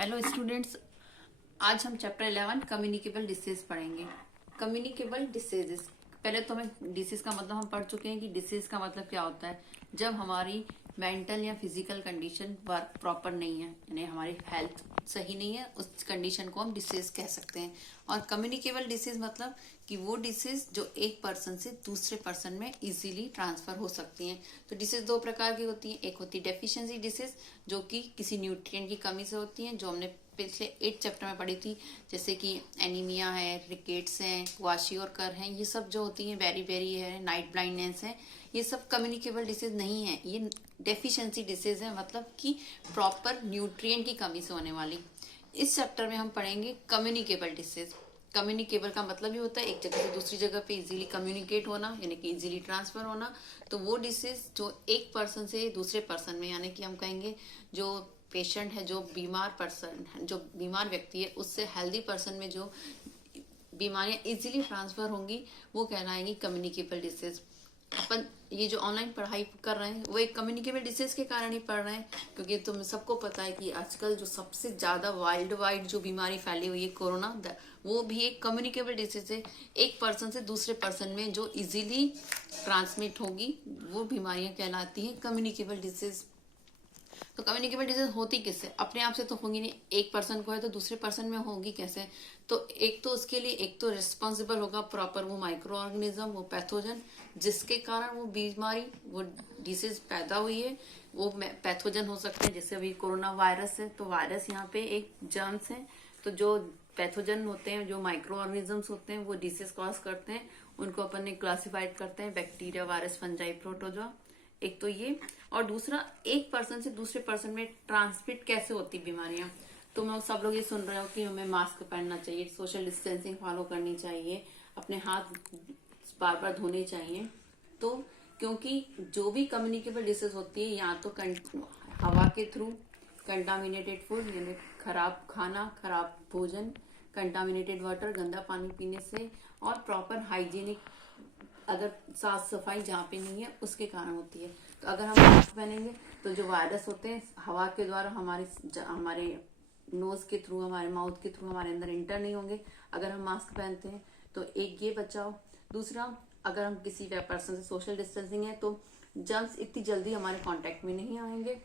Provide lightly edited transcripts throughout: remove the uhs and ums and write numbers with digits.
Hello students, आज हम chapter 11 communicable disease पढ़ेंगे। कम्युनिकेबल डिसीजेस, पहले तो हमें डिसीज का मतलब हम पढ़ चुके हैं कि डिसीज का मतलब क्या होता है। जब हमारी मेंटल या फिजिकल कंडीशन वर्क प्रॉपर नहीं है, यानी हमारी हेल्थ सही नहीं है, उस कंडीशन को हम डिसीज कह सकते हैं। और कम्युनिकेबल डिसीज मतलब कि वो डिसीज जो एक पर्सन से दूसरे पर्सन में इजीली ट्रांसफर हो सकती हैं। तो डिसीज दो प्रकार की होती हैं। एक होती है डेफिशिएंसी डिसीज, जो कि किसी न्यूट्रिएंट की कमी से होती हैं, जो हमने पिछले 8 चैप्टर में पढ़ी थी, जैसे कि एनीमिया है, रिकेट्स हैं, क्वाशियोरकर हैं। ये सब जो होती हैं, बेरी है, नाइट ब्लाइंडनेस है, ये सब कम्युनिकेबल डिसीज नहीं है, ये डेफिशिएंसी डिसीज है, मतलब कि प्रॉपर न्यूट्रिएंट की कमी से होने वाली। इस चैप्टर में हम पढ़ेंगे कम्युनिकेबल डिसीज। कम्युनिकेबल का मतलब ही होता है एक जगह से दूसरी जगह पे इजीली कम्युनिकेट होना, यानी कि इजीली ट्रांसफर होना। तो वो डिसीज जो एक पर्सन से दूसरे पर्सन में, यानी कि हम कहेंगे जो पेशेंट है, जो बीमार पर्सन है, जो बीमार व्यक्ति है, उससे हेल्दी पर्सन में जो बीमारियां इजीली ट्रांसफर होंगी, वो कहलाएंगी कम्युनिकेबल डिसीज। अपन ये जो ऑनलाइन पढ़ाई कर रहे हैं वो एक कम्युनिकेबल डिसीज के कारण ही पढ़ रहे हैं, क्योंकि तुम सबको पता है कि आजकल जो सबसे ज्यादा वर्ल्ड वाइड जो बीमारी फैली हुई है कोरोना, वो भी एक कम्युनिकेबल डिसीज है। एक पर्सन से दूसरे पर्सन में जो इजीली ट्रांसमिट होगी, वो बीमारियां कहलाती हैं कम्युनिकेबल डिसीज। तो कम्युनिकेबल डिजीज होती किससे? अपने आप से तो होंगी नहीं। एक पर्सन को है तो दूसरे पर्सन में होगी कैसे? तो एक तो उसके लिए एक तो रिस्पॉन्सिबल होगा प्रॉपर वो माइक्रो ऑर्गेनिज्म, वो पैथोजन, जिसके कारण वो बीमारी, वो डिसीज पैदा हुई है। वो पैथोजन हो सकते हैं, जैसे अभी कोरोना वायरस है तो वायरस यहाँ पे एक जर्म्स है। तो जो पैथोजन होते हैं, जो माइक्रो ऑर्गेनिजम्स होते हैं, वो डिसीज कॉज करते हैं। उनको अपन ने क्लासिफाइड करते हैं बैक्टीरिया, वायरस, फंजाई, प्रोटोजोआ। एक तो ये, और दूसरा एक पर्सन से दूसरे पर्सन में ट्रांसमिट कैसे होती बीमारियां। तो मैं सब लोग ये सुन रहे हो कि हमें मास्क पहनना चाहिए, सोशल डिस्टेंसिंग फॉलो करनी चाहिए, अपने हाथ बार बार धोने चाहिए। तो क्योंकि जो भी कम्युनिकेबल डिसीज होती है, या तो हवा के थ्रू, कंटामिनेटेड फूड यानी खराब खाना, खराब भोजन, कंटामिनेटेड वाटर गंदा पानी पीने से, और प्रॉपर हाइजीनिक अगर साफ सफाई जहाँ पे नहीं है उसके कारण होती है। तो अगर हम मास्क पहनेंगे तो जो वायरस होते हैं हवा के द्वारा हमारे नोज के थ्रू, हमारे माउथ के थ्रू हमारे अंदर इंटर नहीं होंगे अगर हम मास्क पहनते हैं। तो एक ये बचाओ। दूसरा, अगर हम किसी पर्सन से सोशल डिस्टेंसिंग है तो जर्म्स इतनी जल्दी हमारे कांटेक्ट में नहीं आएंगे।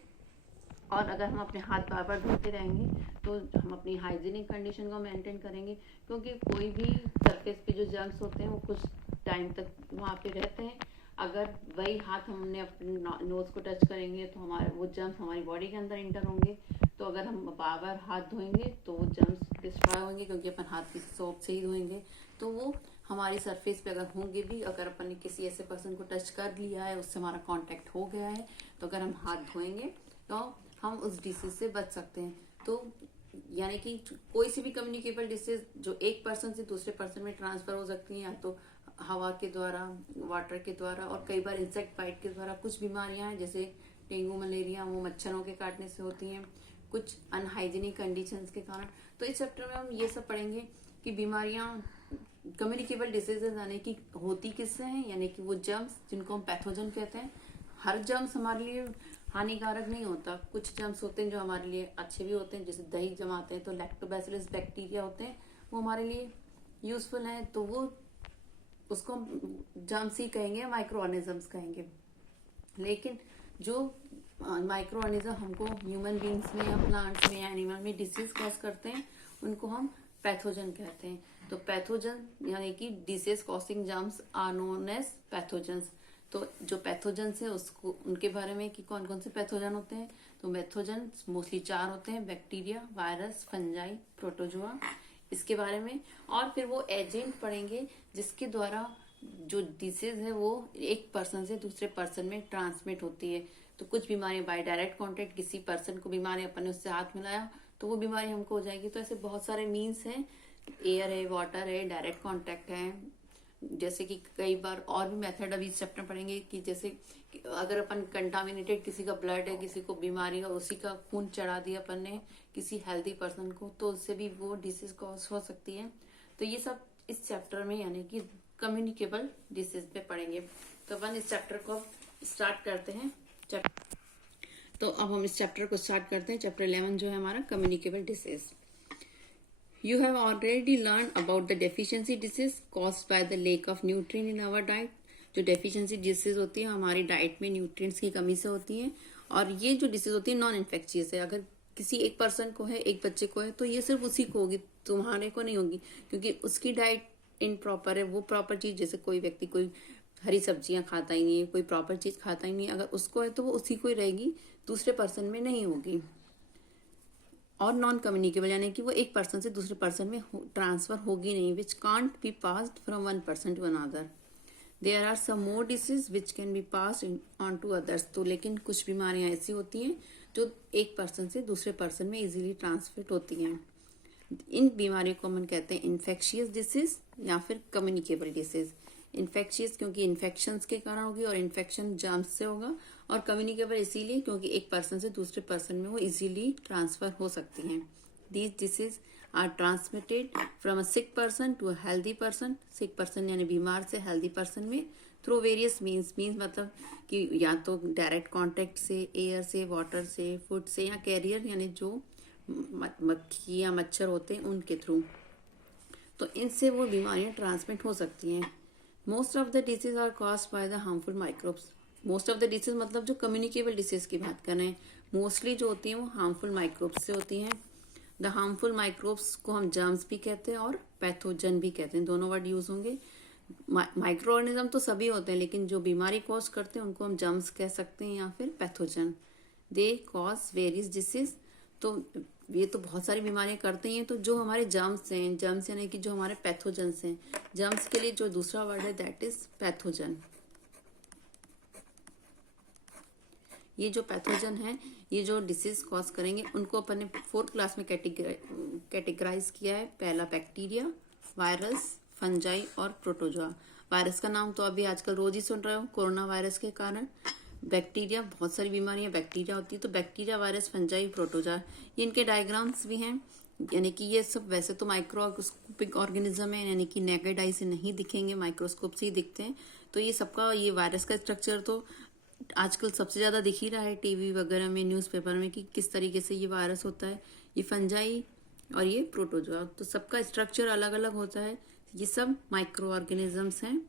और अगर हम अपने हाथ बार बार धोते रहेंगे तो हम अपनी हाइजीनिक कंडीशन को मेंटेन करेंगे, क्योंकि कोई भी सरफेस पे जो जर्म्स होते हैं वो कुछ टाइम तक वहाँ पे रहते हैं। अगर वही हाथ हमने अपने नोज को टच करेंगे तो हमारे वो जर्म्स हमारी बॉडी के अंदर इंटर होंगे। तो अगर हम बार बार हाथ धोएंगे तो वो जर्म्स डिस्ट्रॉय होंगे, क्योंकि अपन हाथ की सोप से ही धोएंगे। तो वो हमारी सरफेस पे अगर होंगे भी, अगर अपन ने किसी ऐसे पर्सन को टच कर लिया है, उससे हमारा कांटेक्ट हो गया है, तो अगर हम हाथ धोएंगे तो हम उस डिसीज से बच सकते हैं। तो यानी कि कोई सी भी कम्युनिकेबल डिसीज जो एक पर्सन से दूसरे पर्सन में ट्रांसफर हो सकती है, या तो हवा के द्वारा, वाटर के द्वारा, और कई बार इंसेक्ट बाइट के द्वारा। कुछ बीमारियां हैं जैसे डेंगू, मलेरिया, वो मच्छरों के काटने से होती हैं, कुछ अनहाइजीनिक कंडीशंस के कारण। तो इस चैप्टर में हम ये सब पढ़ेंगे कि बीमारियां कम्युनिकेबल डिसीजेज यानी कि होती किससे हैं, यानी कि वो जर्म्स जिनको हम पैथोजन कहते हैं। हर जर्म्स हमारे लिए हानिकारक नहीं होता, कुछ जर्म्स होते हैं जो हमारे लिए अच्छे भी होते हैं, जैसे दही जमाते हैं तो लैक्टोबैसिलस बैक्टीरिया होते हैं, वो हमारे लिए यूजफुल हैं। तो वो उसको हम जर्म्स ही कहेंगे, माइक्रो ऑर्गेनिजम्स कहेंगे। लेकिन जो माइक्रो ऑर्गेनिज्म हमको ह्यूमन बींग्स में या प्लांट्स में या एनिमल में डिसीज कॉज करते हैं, उनको हम पैथोजन कहते हैं। तो पैथोजन यानी कि disease causing germs are known as pathogens. तो जो पैथोजन्स है उसको, उनके बारे में कि कौन कौन से पैथोजन होते हैं, तो पैथोजन मोस्टली 4 होते हैं: बैक्टीरिया, वायरस, फंजाई, प्रोटोजोआ, इसके बारे में। और फिर वो एजेंट पढ़ेंगे जिसके द्वारा जो डिसीज है वो एक पर्सन से दूसरे पर्सन में ट्रांसमिट होती है। तो कुछ बीमारियां बाय डायरेक्ट कांटेक्ट, किसी पर्सन को बीमारी अपन ने उससे हाथ मिलाया तो वो बीमारी हमको हो जाएगी। तो ऐसे बहुत सारे मीन्स हैं, एयर है, वाटर है, डायरेक्ट कांटेक्ट है। जैसे कि कई बार और भी मेथड अभी इस चैप्टर पढ़ेंगे कि जैसे अगर अपन कंटामिनेटेड किसी का ब्लड है, किसी को बीमारी है, उसी का खून चढ़ा दिया अपन ने किसी हेल्दी पर्सन को, तो उससे भी वो डिसीज कॉज हो सकती है। तो ये सब इस चैप्टर में यानी कि कम्युनिकेबल डिसीज पे पढ़ेंगे। तो अपन इस चैप्टर को स्टार्ट करते हैं। तो तो अब हम इस चैप्टर को स्टार्ट करते हैं। चैप्टर 11 जो है हमारा communicable disease. You have already learned about the deficiency disease caused by the lack of nutrient in our diet। जो डेफिशिएंसी डिसीज होती है हमारी डाइट में न्यूट्रिएंट्स की कमी से होती है, और ये जो डिसीज होती है नॉन इन्फेक्शियस है। अगर किसी एक पर्सन को है, एक बच्चे को है, तो ये सिर्फ उसी को होगी, तुम्हारे को नहीं होगी, क्योंकि उसकी डाइट इनप्रॉपर है। वो प्रॉपर चीज, जैसे कोई व्यक्ति कोई हरी सब्जियां खाता ही नहीं है, कोई प्रॉपर चीज खाता ही नहीं है, अगर उसको है तो वो उसी को ही रहेगी, दूसरे पर्सन में नहीं होगी। और नॉन कम्युनिकेबल यानी कि वो एक पर्सन से दूसरे पर्सन में ट्रांसफर होगी नहीं, which can't be passed from one person to another. There are some more disease which can be passed on to others. तो लेकिन कुछ बीमारियां ऐसी होती हैं जो एक पर्सन से दूसरे पर्सन में इजीली ट्रांसफर होती हैं। इन बीमारियों को हम कहते हैं इन्फेक्शियस डिसीज या फिर कम्युनिकेबल डिसीज। इन्फेक्शियस क्योंकि इन्फेक्शंस के कारण होगी और इन्फेक्शन जर्म्स से होगा, और कम्युनिकेबल इसीलिए क्योंकि एक पर्सन से दूसरे पर्सन में वो इजीली ट्रांसफर हो सकती हैं। These disease are transmitted from a sick person to a healthy person. Sick person यानी बीमार से हेल्दी पर्सन में थ्रू वेरियस मीन्स मतलब कि या तो डायरेक्ट कांटेक्ट से, एयर से, वाटर से, फूड से, या कैरियर यानी जो मक्खी या मच्छर होते हैं उनके थ्रू। तो इनसे वो बीमारियां ट्रांसमिट हो सकती हैं। Most of the disease are caused by the harmful microbes. Most of the disease मतलब जो कम्युनिकेबल डिसीज की बात कर रहे हैं, मोस्टली जो होती हैं वो हार्मफुल माइक्रोब्स से होती हैं। द हार्मफुल माइक्रोब्स को हम जर्म्स भी कहते हैं और पैथोजन भी कहते हैं, दोनों वर्ड यूज होंगे। माइक्रो ऑर्गेनिज्म तो सभी होते हैं, लेकिन जो बीमारी कॉज करते हैं उनको हम जर्म्स कह सकते हैं या फिर pathogen. They cause various disease. तो ये तो बहुत सारी बीमारियां करते हैं। तो जो हमारे जर्म्स हैं, जर्म्स यानी कि जो हमारे पैथोजन्स हैं, जर्म्स के लिए जो दूसरा वर्ड है दैट इज पैथोजन। ये जो पैथोजन है, ये जो डिसीज कॉज करेंगे, उनको अपन ने 4th क्लास में कैटेगराइज किया है। पहला बैक्टीरिया, वायरस, फंजाई और प्रोटोजोआ। वायरस का नाम तो अभी आजकल रोज ही सुन रहे हो कोरोना वायरस के कारण। बैक्टीरिया, बहुत सारी बीमारियां बैक्टीरिया होती है, तो बैक्टीरिया, वायरस, फंजाई, प्रोटोजोआ, ये इनके डायग्राम्स भी हैं। यानी कि ये सब वैसे तो माइक्रोस्कोपिक ऑर्गेनिज्म है, यानी कि नेकेड आई से नहीं दिखेंगे, माइक्रोस्कोप से ही दिखते हैं। तो ये सबका, ये वायरस का स्ट्रक्चर तो आजकल सबसे ज्यादा दिख ही रहा है टीवी वगैरह में, न्यूज़पेपर में, कि किस तरीके से ये वायरस होता है। ये फंजाई और ये प्रोटोजोआ, तो सबका स्ट्रक्चर अलग अलग होता है। ये सब माइक्रो ऑर्गेनिजम्स हैं,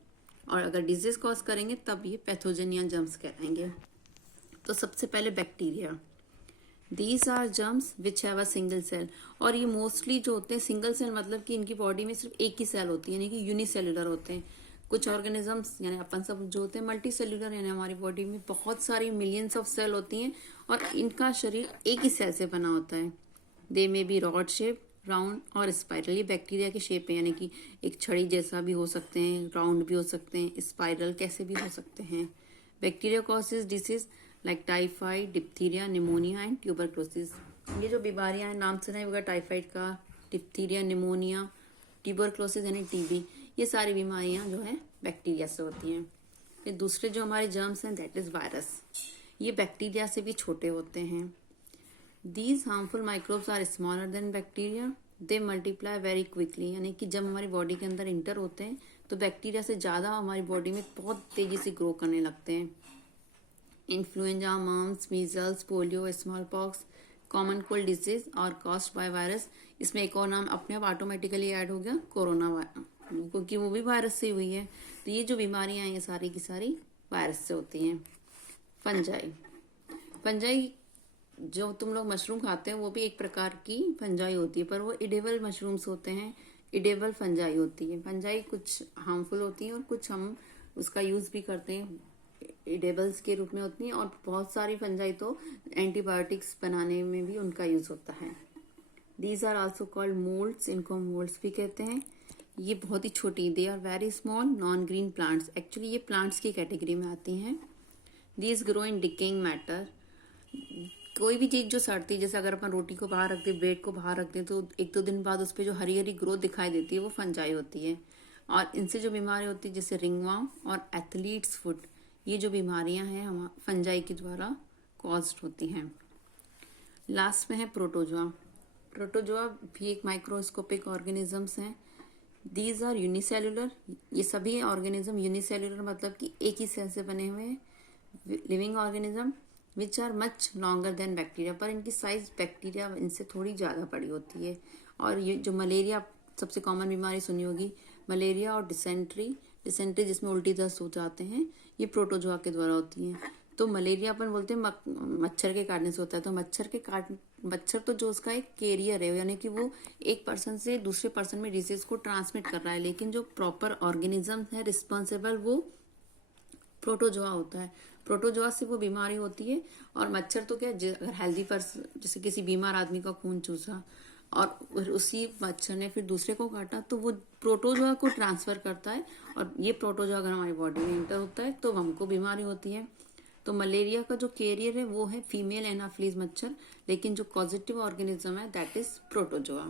और अगर डिजीज कॉज करेंगे तब ये पैथोजन या जर्म्स कहलाएंगे। तो सबसे पहले bacteria. These are germs which have a single cell. और ये मोस्टली जो होते हैं सिंगल सेल, मतलब कि इनकी बॉडी में सिर्फ एक ही सेल होती है, यानी कि यूनिसेलुलर होते हैं। कुछ ऑर्गेनिजम्स यानी अपन सब जो होते हैं मल्टी सेल्यूलर, यानी हमारी बॉडी में बहुत सारी मिलियंस ऑफ सेल होती हैं और इनका शरीर एक ही सेल से बना होता है। They may be rod shape, round और स्पाइरल। ये बैक्टीरिया की शेप है, यानी कि एक छड़ी जैसा भी हो सकते हैं, राउंड भी हो सकते हैं, स्पाइरल कैसे भी हो सकते हैं। Bacteria causes disease like typhoid, diphtheria, pneumonia and tuberculosis. ये जो बीमारियां हैं, नाम सुना होगा टाइफाइड का, डिप्थीरिया, निमोनिया, ट्यूबरक्लोसिस यानी टीबी, ये सारी बीमारियां जो है बैक्टीरिया से होती हैं। फिर दूसरे जो हमारे जर्म्स हैं दैट इज वायरस। ये बैक्टीरिया से भी छोटे होते हैं। These harmful microbes are smaller than bacteria, they multiply very quickly. यानी कि जब हमारी बॉडी के अंदर इंटर होते हैं तो बैक्टीरिया से ज्यादा हमारी बॉडी में बहुत तेजी से ग्रो करने लगते हैं। Influenza, mumps, measles, polio, small pox, common cold disease और कॉज्ड बाय वायरस। इसमें एक और नाम अपने आप ऑटोमेटिकली ऐड हो गया, कोरोना वायरस, क्योंकि वो भी वायरस से हुई है। तो ये जो बीमारियां हैं ये सारी की सारी वायरस से होती हैं। फंजाई। फंजाई जो तुम लोग मशरूम खाते हैं वो भी एक प्रकार की फंजाई होती है, पर वो इडेबल मशरूम्स होते हैं, इडेबल फंजाई होती है। फंजाई कुछ हार्मफुल होती है और कुछ हम उसका यूज भी करते हैं, इडेबल्स के रूप में होती हैं, और बहुत सारी फंजाई तो एंटीबायोटिक्स बनाने में भी उनका यूज होता है। These are also called moulds, इनको मोल्ड्स भी कहते हैं। ये बहुत ही छोटी, they are very small non green plants. Actually ये प्लांट्स की कैटेगरी में आती हैं। These grow in decaying matter. कोई भी चीज जो सड़ती है, जैसे अगर अपन रोटी को बाहर रख दें, ब्रेड को बाहर रख दें, तो 1-2 दिन बाद उस पर जो हरी हरी ग्रोथ दिखाई देती है वो फंजाई होती है। और इनसे जो बीमारी होती है जैसे रिंगवर्म और एथलीट्स फुट, ये जो बीमारियां हैं हम फंजाई के द्वारा कॉज्ड होती हैं। लास्ट में है प्रोटोजोआ। प्रोटोजोआ भी एक माइक्रोस्कोपिक ऑर्गेनिजम्स हैं। These are unicellular. ये सभी ऑर्गेनिज्म यूनिसेल्युलर मतलब कि एक ही सेल से बने हुए हैं, living organism. Which are much longer than bacteria, पर इनकी साइज बैक्टीरिया इनसे थोड़ी ज़्यादा बड़ी होती है। और ये जो मलेरिया सबसे कॉमन बीमारी सुनी होगी, मलेरिया और डिसेंट्री, डिसेंट्री जिसमें उल्टी दस्त हो जाते हैं, ये प्रोटोजोआ के द्वारा होती हैं। तो मलेरिया अपन बोलते हैं मच्छर के काटने से होता है। तो मच्छर तो जो उसका एक कैरियर है, यानी कि वो एक पर्सन से दूसरे पर्सन में डिजीज को ट्रांसमिट कर रहा है, लेकिन जो प्रॉपर ऑर्गेनिज्म है रिस्पॉन्सिबल वो प्रोटोजोआ होता है। प्रोटोजोआ से वो बीमारी होती है। और मच्छर तो क्या, अगर हेल्दी पर्सन, जैसे किसी बीमार आदमी का खून चूसा और उसी मच्छर ने फिर दूसरे को काटा, तो वो प्रोटोजोआ को ट्रांसफर करता है। और ये प्रोटोजोआ अगर हमारी बॉडी में इंटर होता है तो हमको बीमारी होती है। तो मलेरिया का जो कैरियर है वो है फीमेल एनाफिलीज मच्छर, लेकिन जो पॉजिटिव ऑर्गेनिज्म है दैट इज प्रोटोजोआ।